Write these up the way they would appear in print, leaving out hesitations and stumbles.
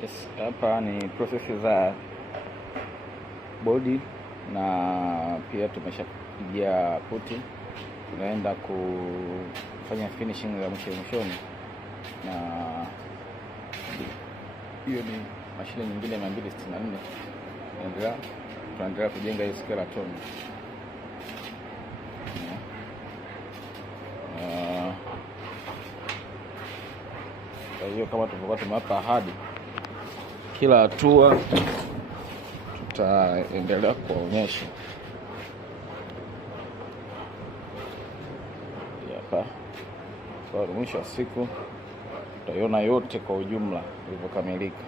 Yes, hapa ni process za body na pia tumeshapigia puti, tunaenda kufanya finishing za mwishoni, na hiyo ni mashine nyingine 264 tunaendelea kujenga hiyo skeleton. Kwa hiyo kama tulivyokuwa tumewapa ahadi, kila hatua tutaendelea kuonyesha hapa. Kwa mwisho wa siku tutaiona yote kwa ujumla ilivyokamilika.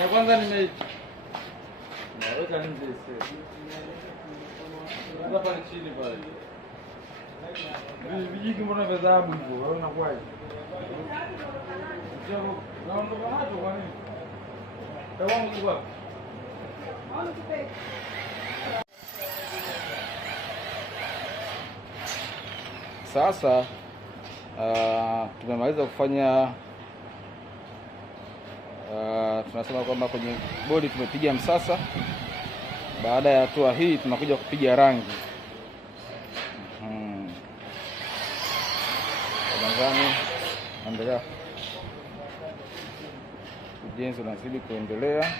Ya kwanza naweka nje sasa. Hapa ni chini pale. Vijiki mbona vya dhahabu hivyo? Unaona kwaje? Sio, naondoka nacho kwa nini? Tawangu ni wapi? Sasa tumemaliza kufanya tunasema kwamba kwenye bodi tumepiga msasa. Baada ya hatua hii tunakuja kupiga rangi. Nadhani endelea, ujenzi unazidi kuendelea.